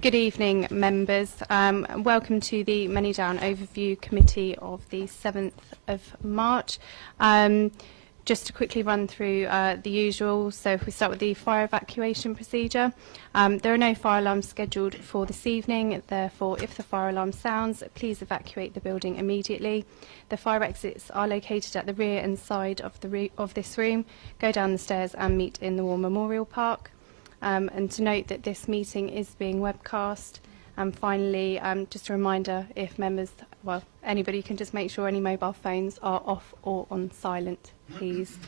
Good evening, members. Welcome to the Manydown Overview Committee of the 7th of March. Just to quickly run through the usual, so if we start with the fire evacuation procedure, there are no fire alarms scheduled for this evening. Therefore, if the fire alarm sounds, please evacuate the building immediately. The fire exits are located at the rear and side of this room. Go down the stairs and meet in the War Memorial Park. And to note that this meeting is being webcast. And finally, just a reminder, if members, well, anybody can just make sure any mobile phones are off or on silent, please.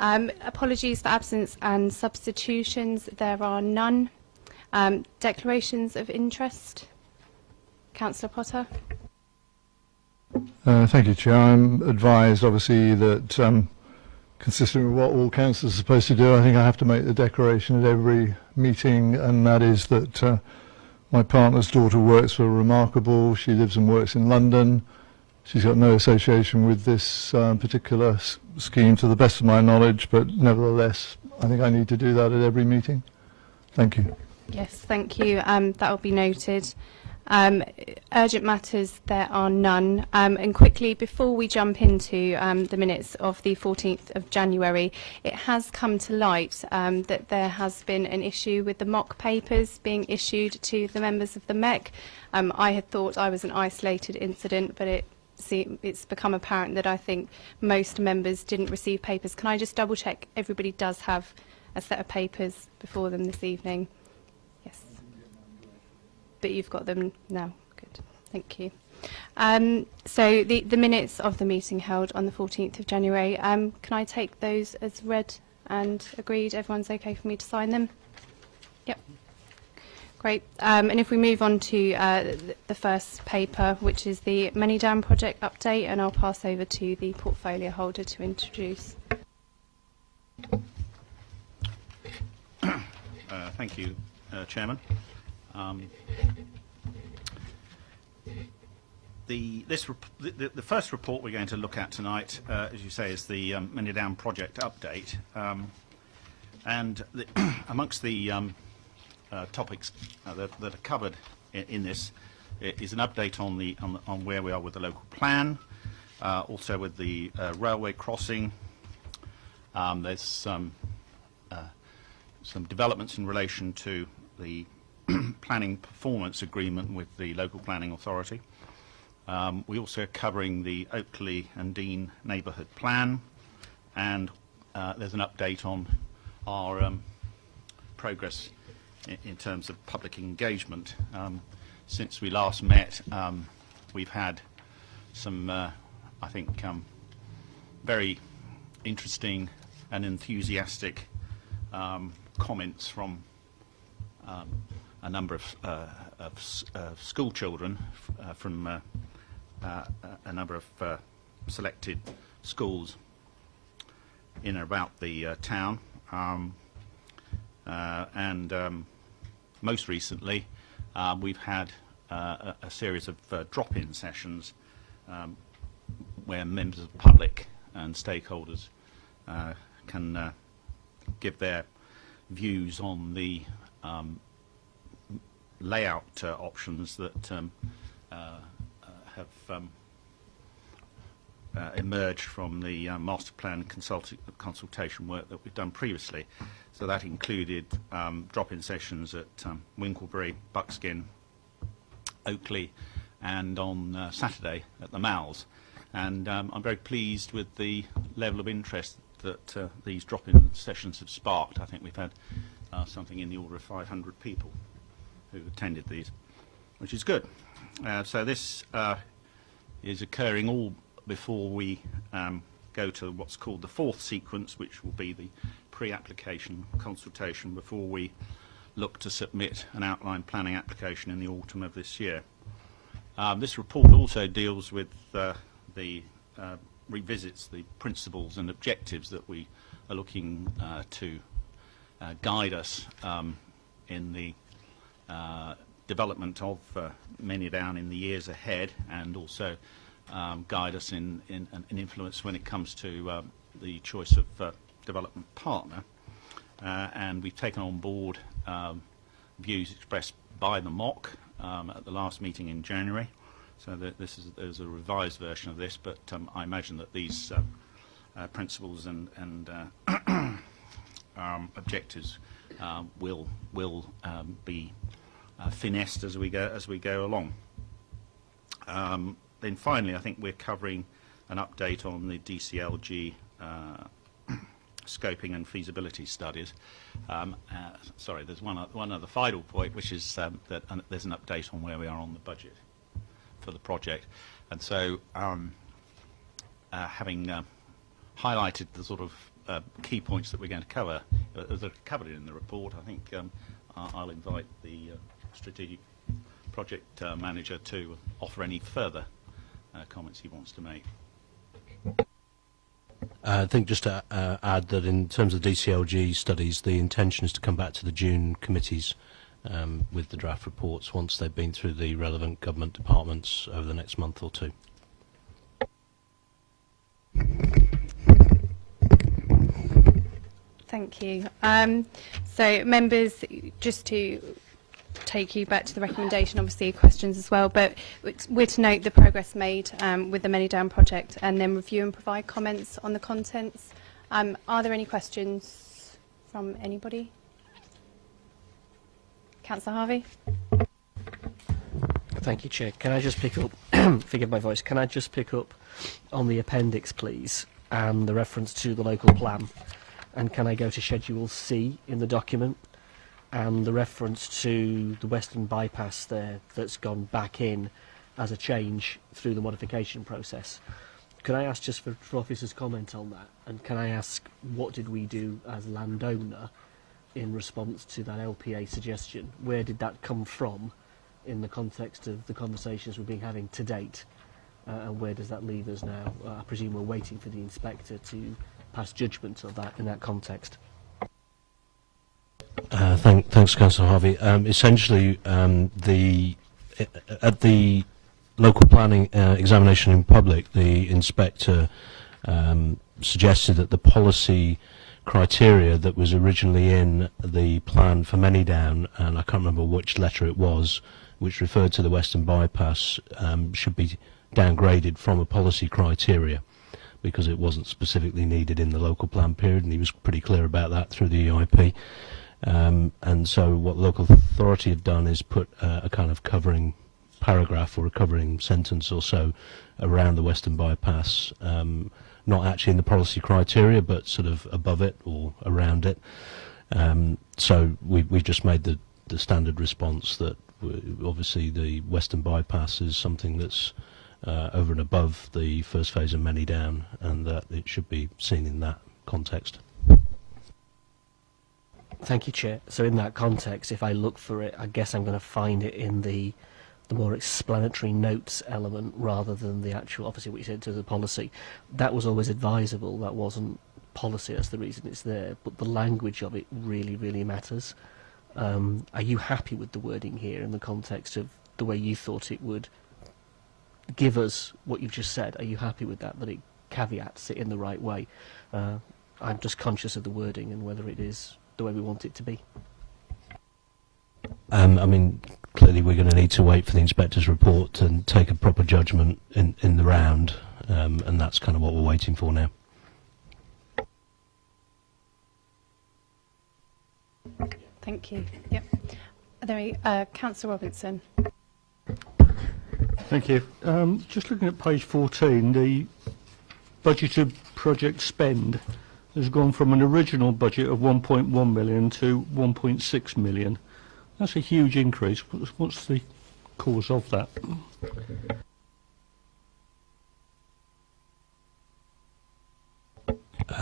Apologies for absence and substitutions. There are none. Declarations of interest. Councillor Potter. Thank you, Chair. I'm advised, obviously, that consistent with what all councillors are supposed to do, I think I have to make the declaration at every meeting, and that is that my partner's daughter works for Remarkable. She lives and works in London. She's got no association with this particular scheme, to the best of my knowledge, but nevertheless, I think I need to do that at every meeting. Thank you. Yes, thank you. That will be noted. Urgent matters, there are none. And quickly, before we jump into the minutes of the 14th of January, it has come to light that there has been an issue with the mock papers being issued to the members of the MEC. I had thought I was an isolated incident, but it's become apparent that I think most members didn't receive papers. Can I just double check everybody does have a set of papers before them this evening? But you've got them now. Good. Thank you. So the minutes of the meeting held on the 14th of January, can I take those as read and agreed? Everyone's okay for me to sign them? Yep. Great. And if we move on to the first paper, which is the Manydown project update, and I'll pass over to the portfolio holder to introduce. Thank you, Chairman. The first report we're going to look at tonight, as you say, is the Manydown project update, and amongst the topics that are covered in this is an update on where we are with the local plan, also with the railway crossing. There's some developments in relation to the planning performance agreement with the local planning authority. We also are covering the Oakley and Dean neighbourhood plan, and there's an update on our progress in terms of public engagement. Since we last met, we've had some, I think, very interesting and enthusiastic comments from a number of school children from a number of selected schools in and about the town, and most recently we've had a series of drop-in sessions where members of the public and stakeholders can give their views on the layout options that have emerged from the master plan consultation work that we've done previously. So that included drop-in sessions at Winklebury, Buckskin, Oakley, and on Saturday at the Malls. And I'm very pleased with the level of interest that these drop-in sessions have sparked. I think we've had something in the order of 500 people who attended these, which is good. So this is occurring all before we go to what's called the fourth sequence, which will be the pre-application consultation before we look to submit an outline planning application in the autumn of this year. This report also deals with revisits the principles and objectives that we are looking to guide us in the development of Manydown in the years ahead, and also guide us in influence when it comes to the choice of development partner. and we've taken on board views expressed by the MOC at the last meeting in January. So there's a revised version of this, but I imagine that these principles and objectives will be finessed as we go along. Then finally, I think we're covering an update on the DCLG scoping and feasibility studies. Sorry, there's one other final point, which is that there's an update on where we are on the budget for the project. And so, having highlighted the sort of key points that we're going to cover, that are covered in the report, I think I'll invite the strategic project manager to offer any further comments he wants to make. I think just to add that in terms of DCLG studies, the intention is to come back to the June committees with the draft reports once they've been through the relevant government departments over the next month or two. Thank you. So members, just to take you back to the recommendation, obviously questions as well, but we're to note the progress made with the Manydown project and then review and provide comments on the contents. Are there any questions from anybody? Councillor Harvey? Thank you, Chair. Can I just pick up, forgive my voice, can I just pick up on the appendix, please, and the reference to the local plan? And can I go to Schedule C in the document? And the reference to the Western Bypass there that's gone back in as a change through the modification process. Could I ask just for officers' comment on that? And can I ask, what did we do as landowner in response to that LPA suggestion? Where did that come from in the context of the conversations we've been having to date? And where does that leave us now? I presume we're waiting for the inspector to pass judgment of that in that context. Thanks, Councillor Harvey. Essentially, at the local planning examination in public, the inspector suggested that the policy criteria that was originally in the plan for Manydown, and I can't remember which letter it was, which referred to the Western Bypass, should be downgraded from a policy criteria because it wasn't specifically needed in the local plan period, and he was pretty clear about that through the EIP. And so what the local authority have done is put a kind of covering paragraph or a covering sentence or so around the Western Bypass, not actually in the policy criteria, but sort of above it or around it. So we just made the standard response that obviously the Western Bypass is something that's over and above the first phase of Manydown, and that it should be seen in that context. Thank you, Chair. So in that context, if I look for it, I guess I'm going to find it in the more explanatory notes element rather than the actual, obviously what you said to the policy. That was always advisable, that wasn't policy, that's the reason it's there, but the language of it really, really matters. Are you happy with the wording here in the context of the way you thought it would give us what you've just said? Are you happy with that it caveats it in the right way? I'm just conscious of the wording and whether it is the way we want it to be. I mean, clearly we're going to need to wait for the inspector's report and take a proper judgment in the round, and that's kind of what we're waiting for now. Thank you. Yep. Are there any, Councillor Robinson? Thank you. Just looking at page 14, the budgeted project spend has gone from an original budget of 1.1 million to 1.6 million. That's a huge increase. What's the cause of that?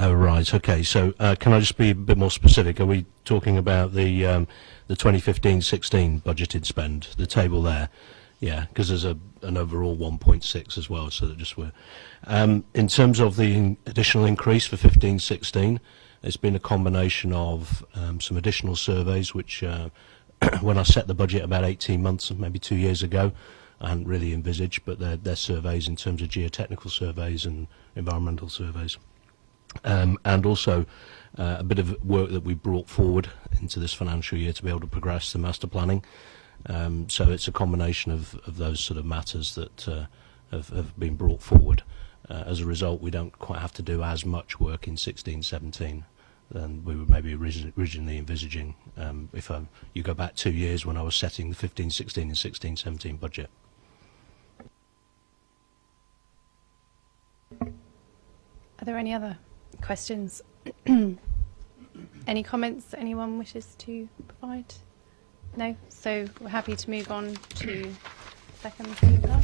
Right, okay, so can I just be a bit more specific? Are we talking about the 2015-16 budgeted spend, the table there? Yeah, because there's an overall 1.6 as well, so that just were. In terms of the additional increase for 15-16, it's been a combination of some additional surveys, which when I set the budget about 18 months, maybe 2 years ago, I hadn't really envisaged, but they're surveys in terms of geotechnical surveys and environmental surveys. And also a bit of work that we brought forward into this financial year to be able to progress the master planning. So it's a combination of those sort of matters that have been brought forward. As a result, we don't quite have to do as much work in 16-17 than we were maybe originally envisaging if you go back 2 years when I was setting the 15-16 and 16-17 budget. Are there any other questions? Any comments that anyone wishes to provide? No? So we're happy to move on to second speaker.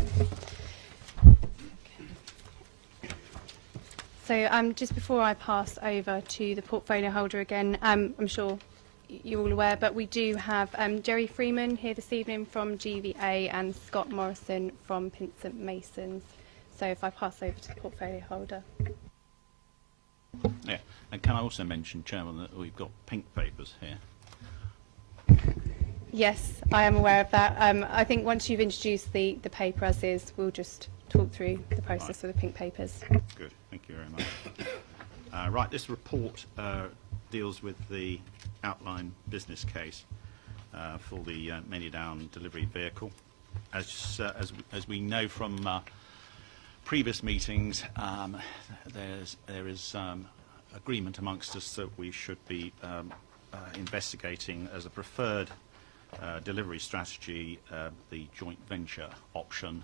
So just before I pass over to the portfolio holder again, I'm sure you're all aware, but we do have Jerry Freeman here this evening from GVA and Scott Morrison from Pinsent Masons. So if I pass over to the portfolio holder. Yeah, and can I also mention, Chairman, that we've got pink papers here. Yes, I am aware of that. I think once you've introduced the paper as is, we'll just talk through the process of the pink papers. Good, thank you very much. Right, this report deals with the outline business case for the Manydown delivery vehicle. As we know from previous meetings, there is agreement amongst us that we should be investigating as a preferred delivery strategy the joint venture option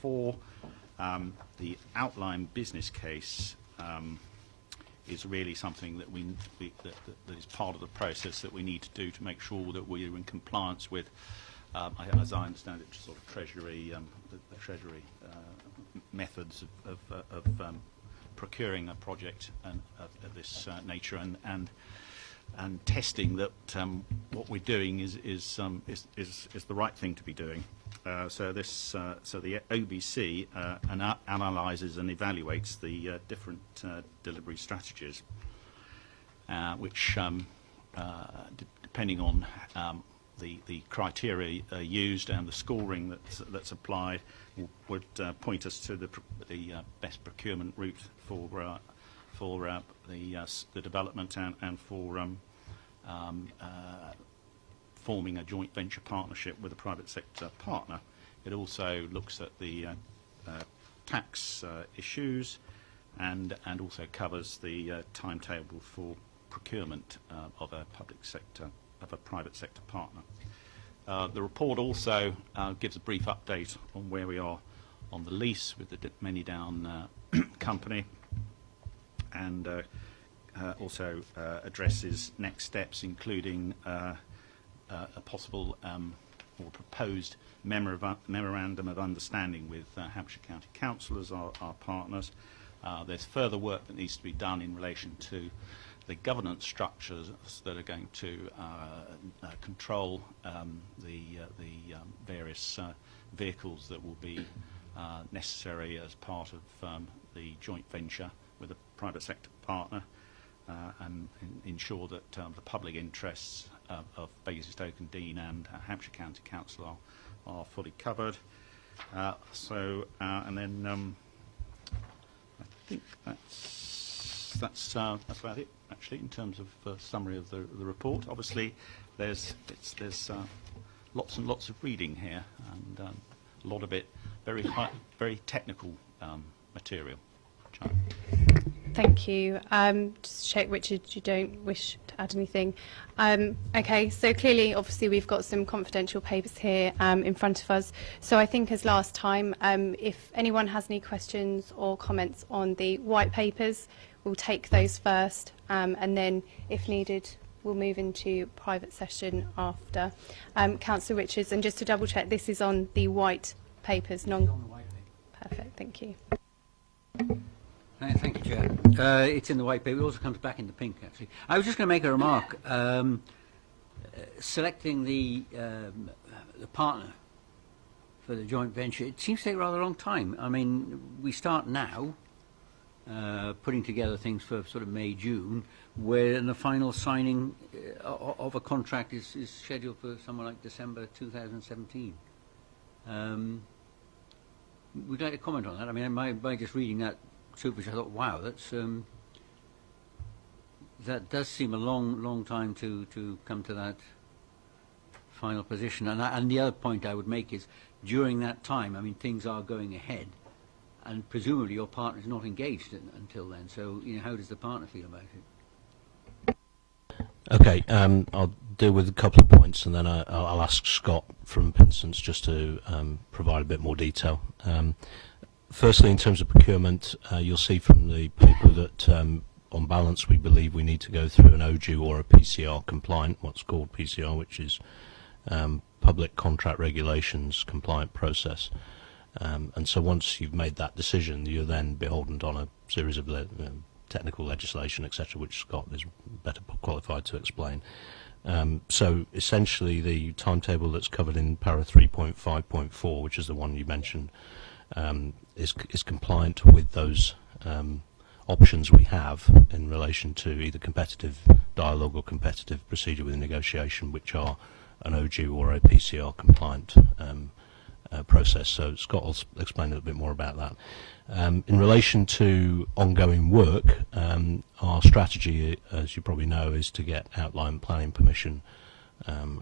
4. The outline business case is really something that that is part of the process that we need to do to make sure that we are in compliance with, as I understand it, sort of Treasury, the Treasury methods of procuring a project of this nature, and testing that what we're doing is the right thing to be doing. So the OBC analyses and evaluates the different delivery strategies, which, depending on the criteria used and the scoring that's applied, would point us to the best procurement route for the development and for forming a joint venture partnership with a private sector partner. It also looks at the tax issues and also covers the timetable for procurement of a private sector partner. The report also gives a brief update on where we are on the lease with the Manydown company, and also addresses next steps, including a possible or proposed memorandum of understanding with Hampshire County Council as our partners. There's further work that needs to be done in relation to the governance structures that are going to control the various vehicles that will be necessary as part of the joint venture with a private sector partner, and and ensure that the public interests of Basingstoke and Deane and Hampshire County Council are fully covered. And then I think that's about it, actually, in terms of summary of the report. Obviously, there's lots and lots of reading here, and a lot of it very technical material. Thank you. Just check, Richard, you don't wish to add anything. Okay, so clearly, obviously, we've got some confidential papers here in front of us. So I think as last time, if anyone has any questions or comments on the white papers, we'll take those first, and then, if needed, we'll move into private session after. Councillor Richards, and just to double check, this is on the white papers, Perfect, thank you. Thank you, Chair. It's in the white paper. It also comes back in the pink, actually. I was just going to make a remark. Selecting the partner for the joint venture, it seems to take a rather long time. I mean, we start now, putting together things for sort of May, June, where the final signing of a contract is scheduled for somewhere like December 2017. Would you like to comment on that? I mean, by just reading that, which I thought, wow, that's that does seem a long time to come to that final position. And the other point I would make is, during that time, I mean, things are going ahead, and presumably your partner is not engaged until then. So, you know, how does the partner feel about it? Okay, I'll deal with a couple of points, and then I'll ask Scott from Pinson's just to provide a bit more detail. Firstly, in terms of procurement, you'll see from the paper that on balance we believe we need to go through an OJU or a PCR compliant, what's called PCR, which is public contract regulations compliant process. And so once you've made that decision, you're then beholden on a series of technical legislation, etc., which Scott is better qualified to explain. So essentially the timetable that's covered in para 3.5.4, which is the one you mentioned, is compliant with those options we have in relation to either competitive dialogue or competitive procedure within negotiation, which are an OJU or a PCR compliant process. So Scott will explain a little bit more about that. In relation to ongoing work, our strategy, as you probably know, is to get outline planning permission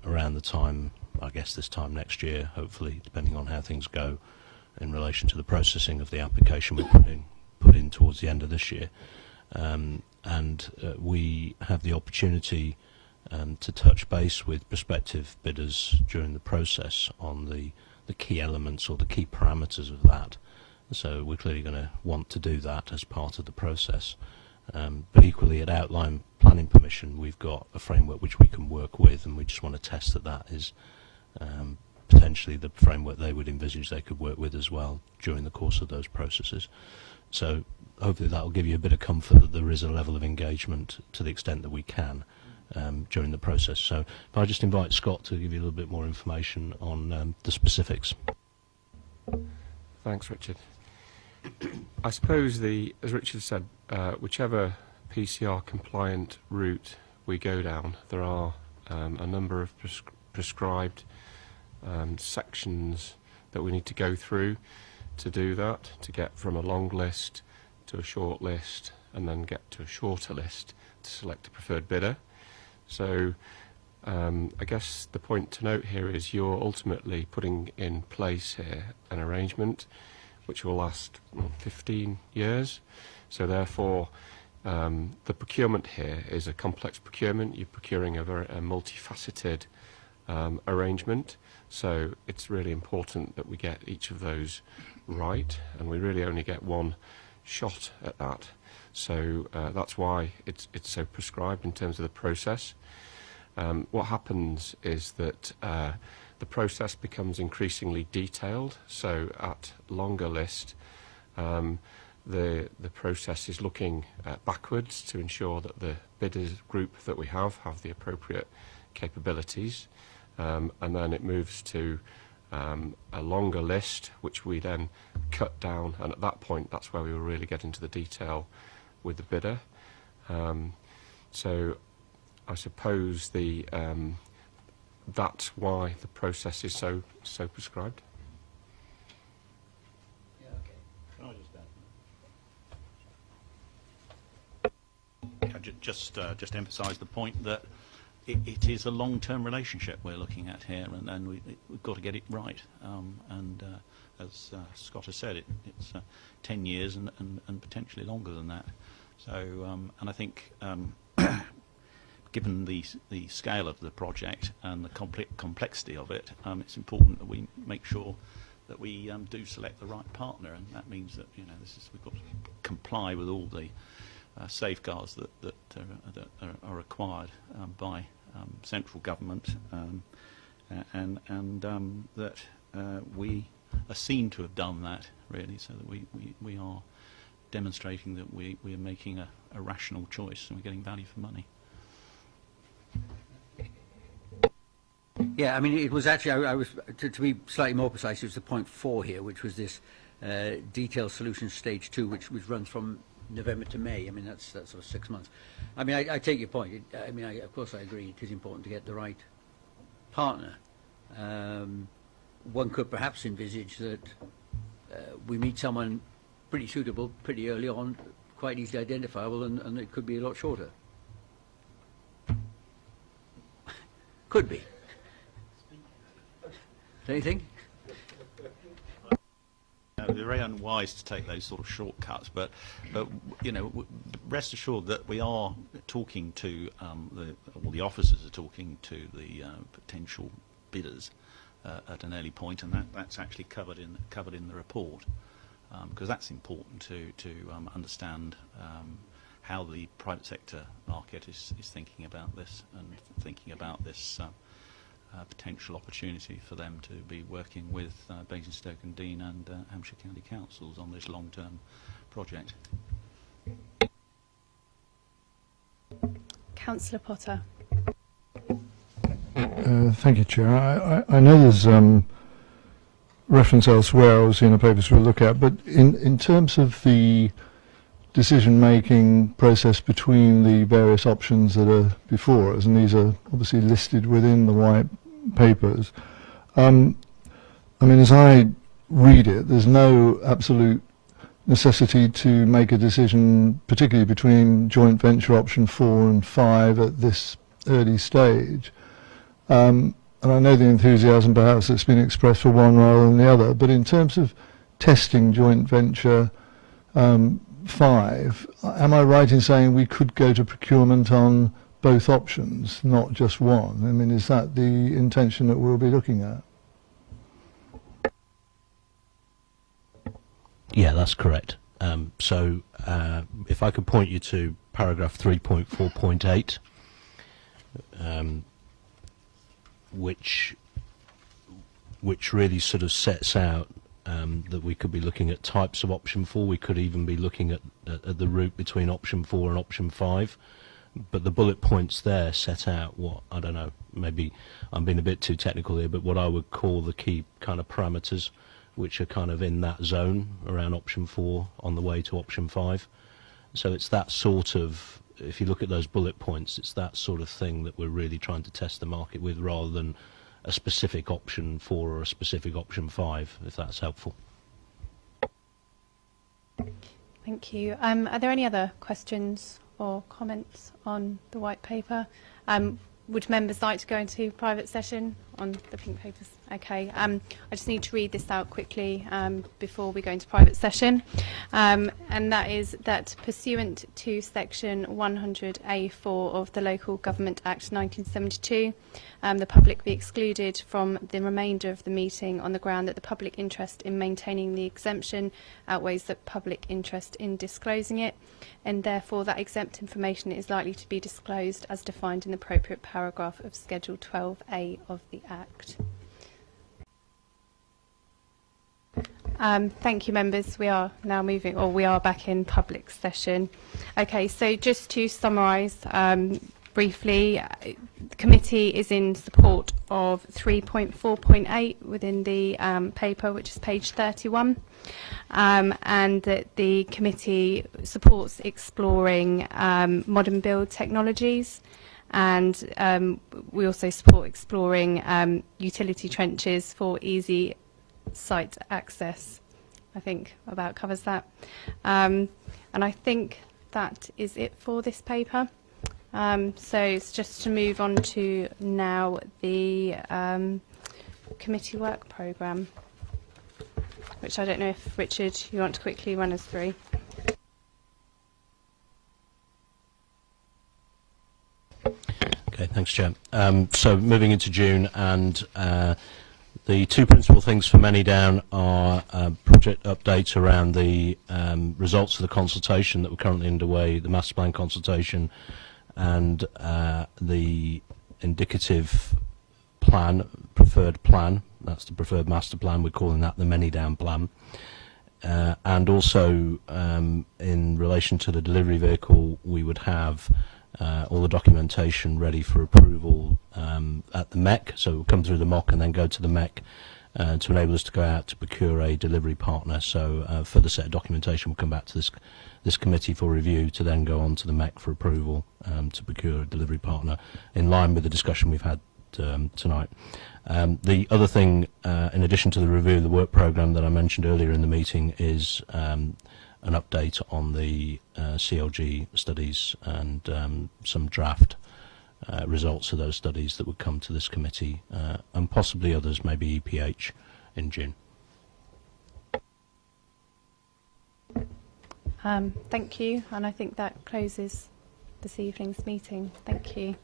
around the time, I guess this time next year, hopefully, depending on how things go in relation to the processing of the application we put in towards the end of this year. We have the opportunity to touch base with prospective bidders during the process on the key elements or the key parameters of that. So we're clearly going to want to do that as part of the process. But equally, at outline planning permission, we've got a framework which we can work with, and we just want to test that that is potentially the framework they would envisage they could work with as well during the course of those processes. So hopefully that will give you a bit of comfort that there is a level of engagement to the extent that we can during the process. So if I just invite Scott to give you a little bit more information on the specifics. Thanks, Richard. I suppose as Richard said, whichever PCR compliant route we go down, there are a number of prescribed sections that we need to go through to do that, to get from a long list to a short list and then get to a shorter list to select a preferred bidder. So I guess the point to note here is you're ultimately putting in place here an arrangement which will last 15 years. So therefore the procurement here is a complex procurement. You're procuring a very multifaceted arrangement. So it's really important that we get each of those right, and we really only get one shot at that. So that's why it's so prescribed in terms of the process. What happens is that the process becomes increasingly detailed. So at longer list, the process is looking backwards to ensure that the bidders group that we have the appropriate capabilities, and then it moves to a longer list, which we then cut down, and at that point that's where we will really get into the detail with the bidder. So I suppose that's why the process is so prescribed. Just emphasise the point that it is a long-term relationship we're looking at here, and we've got to get it right. As Scott has said, it's 10 years and potentially longer than that. So, and I think given the scale of the project and the complexity of it, it's important that we make sure that we do select the right partner, and that means that we've got to comply with all the safeguards that are required by central government, and that we are seen to have done that really, so that we are demonstrating that we are making a rational choice and we're getting value for money. Yeah, I mean, it was actually, I was to be slightly more precise, it was the point 4 here, which was this detailed solution stage 2, which runs from November to May. I mean, that's sort of 6 months. I mean, I take your point. Of course I agree it is important to get the right partner. One could perhaps envisage that we meet someone pretty suitable pretty early on, quite easily identifiable, and it could be a lot shorter. Could be. Don't you think? We're very unwise to take those sort of shortcuts, but you know, rest assured that we are talking to all the officers are talking to the potential bidders at an early point, and that's actually covered in the report, because that's important to understand how the private sector market is thinking about this, and thinking about this potential opportunity for them to be working with Basingstoke and Deane and Hampshire County Councils on this long-term project. Councillor Potter. Thank you, Chair. I know there's reference elsewhere, obviously, in the papers we'll look at, but in terms of the decision-making process between the various options that are before us, and these are obviously listed within the white papers, I mean, as I read it, there's no absolute necessity to make a decision, particularly between joint venture option 4 and 5 at this early stage. And I know the enthusiasm perhaps that's been expressed for one rather than the other, but in terms of testing joint venture 5, am I right in saying we could go to procurement on both options, not just one? I mean, is that the intention that we'll be looking at? Yeah, that's correct. So if I could point you to paragraph 3.4.8, which really sort of sets out that we could be looking at types of option 4. We could even be looking at the route between option 4 and option 5. But the bullet points there set out what, I don't know, maybe I'm being a bit too technical here, but what I would call the key kind of parameters, which are kind of in that zone around option 4 on the way to option 5. So it's that sort of, if you look at those bullet points, it's that sort of thing that we're really trying to test the market with, rather than a specific option 4 or a specific option 5, if that's helpful. Thank you. Are there any other questions or comments on the white paper? Would members like to go into private session on the pink papers? Okay. I just need to read this out quickly before we go into private session. And that is that pursuant to section 100A4 of the Local Government Act 1972, the public be excluded from the remainder of the meeting on the ground that the public interest in maintaining the exemption outweighs the public interest in disclosing it, and therefore that exempt information is likely to be disclosed as defined in the appropriate paragraph of Schedule 12A of the Act. Thank you, members. We are now moving, or we are back in public session. Okay, so just to summarise briefly, the committee is in support of 3.4.8 within the paper, which is page 31, and that the committee supports exploring modern build technologies, and we also support exploring utility trenches for easy site access. I think about covers that, and I think that is it for this paper. So it's just to move on to now the committee work programme, which I don't know if Richard, you want to quickly run us through. Okay, thanks, Chair. So moving into June, and the two principal things for Manydown are project updates around the results of the consultation that were currently underway, the master plan consultation, and the indicative plan, preferred plan. That's the preferred master plan. We're calling that the Manydown plan. And also, in relation to the delivery vehicle, we would have all the documentation ready for approval at the MEC. So we'll come through the MOC and then go to the MEC to enable us to go out to procure a delivery partner. So further set of documentation will come back to this committee for review, to then go on to the MEC for approval to procure a delivery partner, in line with the discussion we've had tonight. The other thing, in addition to the review of the work programme that I mentioned earlier in the meeting, is an update on the CLG studies and some draft results of those studies that would come to this committee, and possibly others, maybe EPH, in June. Thank you, and I think that closes this evening's meeting. Thank you.